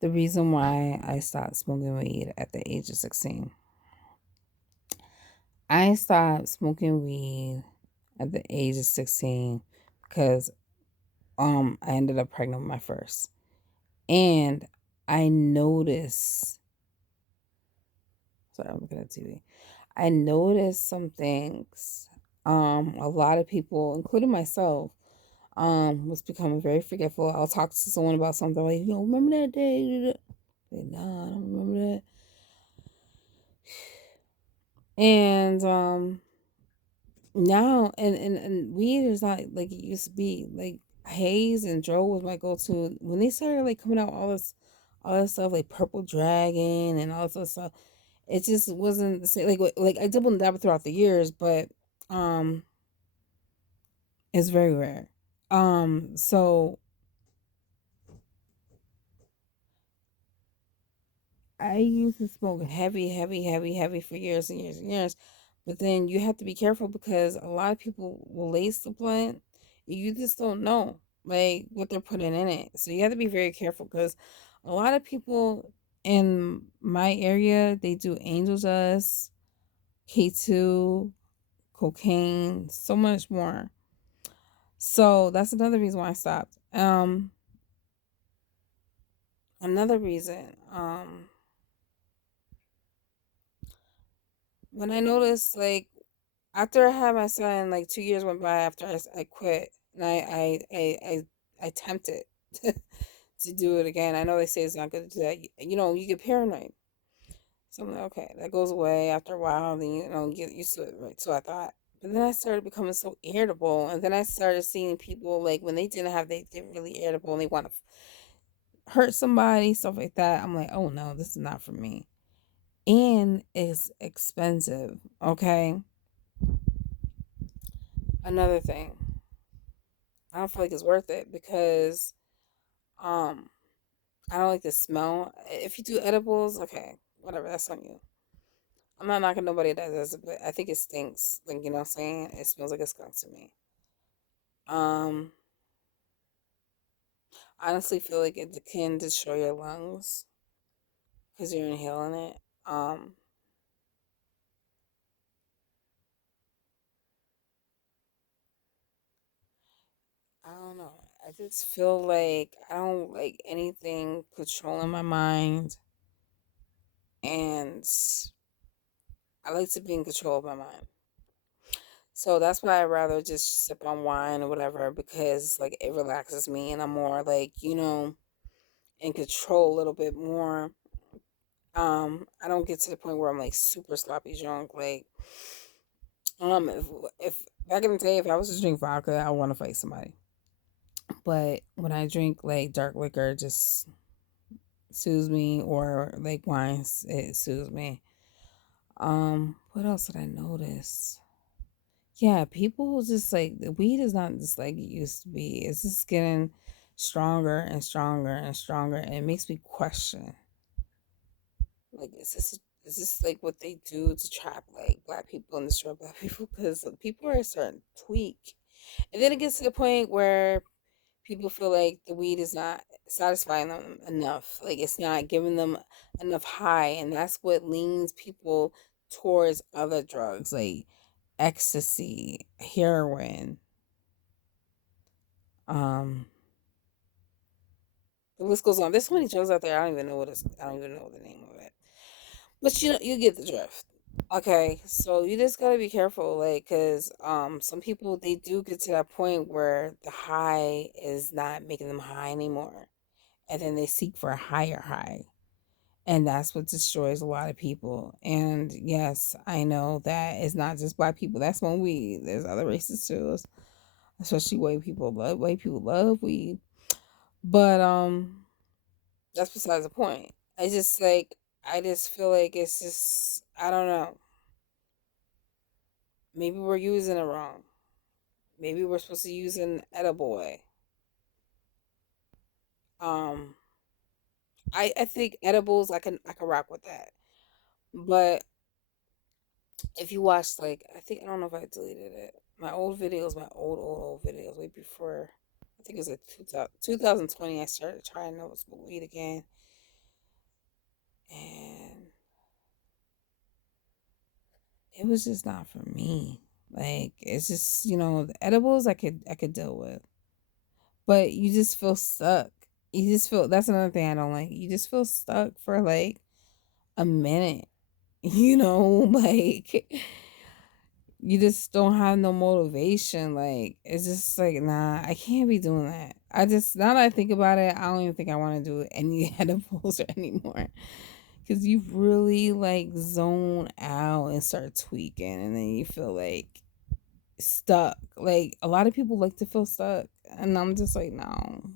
The reason why I stopped smoking weed at the age of 16. I stopped smoking weed at the age of 16 because I ended up pregnant with my first. And I noticed, sorry, I'm looking at TV. I noticed some things. A lot of people, including myself, was becoming very forgetful. I'll talk to someone about something like, remember that day? Like, nah, I don't remember that. And now and weed is not like it used to be. Like Haze and Dro was my go-to. When they started like coming out all this stuff like Purple Dragon and all this other stuff, it just wasn't the same. Like I doubled and dabbled throughout the years, but um it's very rare. So I used to smoke heavy, heavy, heavy, heavy for years and years and years. But then you have to be careful because a lot of people will lace the plant. You just don't know like what they're putting in it. So you have to be very careful because a lot of people in my area they do angel dust, K2, cocaine, so much more. So that's another reason why I stopped. Another reason, when I noticed like after I had my son, like 2 years went by after I quit, and I tempted to do it again. I know they say it's not good to do that. You get paranoid. So I'm like, okay, that goes away after a while. Then you get used to it, right? So I thought, but then I started becoming so irritable, and then I started seeing people like when they really irritable and they want to hurt somebody, stuff like that. I'm like, oh no, this is not for me, and it's expensive. Okay, another thing. I don't feel like it's worth it because um I don't like the smell. If you do edibles, okay, whatever, that's on you. I'm not knocking nobody that does it, but I think it stinks. Like, you know what I'm saying? It smells like a skunk to me. Um I honestly feel like it can destroy your lungs because you're inhaling it. Um I don't know. I just feel like I don't like anything controlling my mind, and I like to be in control of my mind. So that's why I'd rather just sip on wine or whatever because like it relaxes me and I'm more like, in control a little bit more. I don't get to the point where I'm like super sloppy drunk. Like, if back in the day, if I was to drink vodka, I want to fight somebody. But when I drink like dark liquor, it just soothes me, or like wines, it soothes me. What else did I notice? Yeah, people just like the weed is not just like it used to be. It's just getting stronger and stronger and stronger, and it makes me question, like, is this like what they do to trap like black people and destroy black people? Because people are starting to tweak, and then it gets to the point where people feel like the weed is not satisfying them enough. Like it's not giving them enough high, and that's what leans people towards other drugs like ecstasy, heroin. Um, the list goes on. There's so many drugs out there. I don't even know the name of it. But you get the drift. Okay, so you just gotta be careful, like, cause some people they do get to that point where the high is not making them high anymore, and then they seek for a higher high, and that's what destroys a lot of people. And yes, I know that it's not just black people that smoke weed. There's other races too, especially white people. White people love weed, but that's besides the point. I just feel like it's just I don't know. Maybe we're using it wrong. Maybe we're supposed to use an edible way. Um, I think edibles I can rock with that. But if you watch like I think I don't know if I deleted it. My old videos, my old videos, way before I think it was like 2020 I started trying to smoke weed again. it was just not for me. Like it's just, the edibles I could deal with. But you just feel stuck. You just feel that's another thing I don't like. You just feel stuck for like a minute. Like you just don't have no motivation. Like it's just like, nah, I can't be doing that. I just now that I think about it, I don't even think I want to do any edibles anymore. Cause you really like zone out and start tweaking, and then you feel like stuck. Like a lot of people like to feel stuck, and I'm just like, no.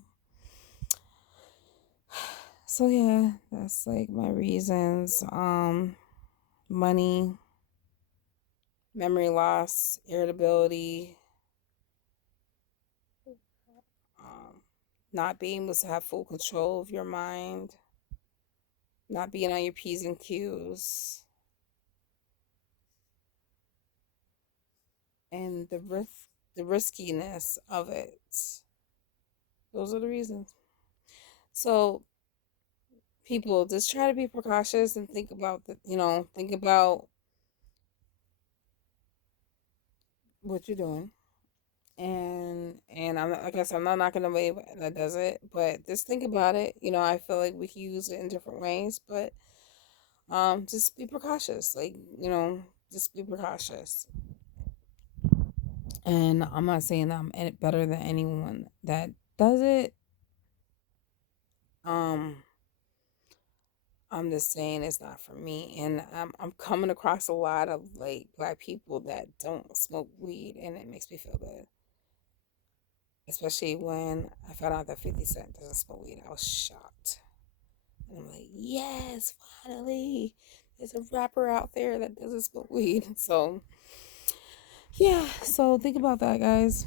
So yeah, that's like my reasons. Money, memory loss, irritability, um, not being able to have full control of your mind, not being on your P's and Q's, and the riskiness of it. Those are the reasons. So people just try to be precautious and think about think about what you're doing. And I'm not, like I said, I'm not knocking nobody that does it, but just think about it. I feel like we can use it in different ways, but just be precautious. Like, just be precautious. And I'm not saying that I'm better than anyone that does it. Um, I'm just saying it's not for me. And I'm coming across a lot of like black people that don't smoke weed, and it makes me feel good. Especially when I found out that 50 Cent doesn't smoke weed. I was shocked. And I'm like, yes, finally. There's a rapper out there that doesn't smoke weed. So, yeah. So think about that, guys.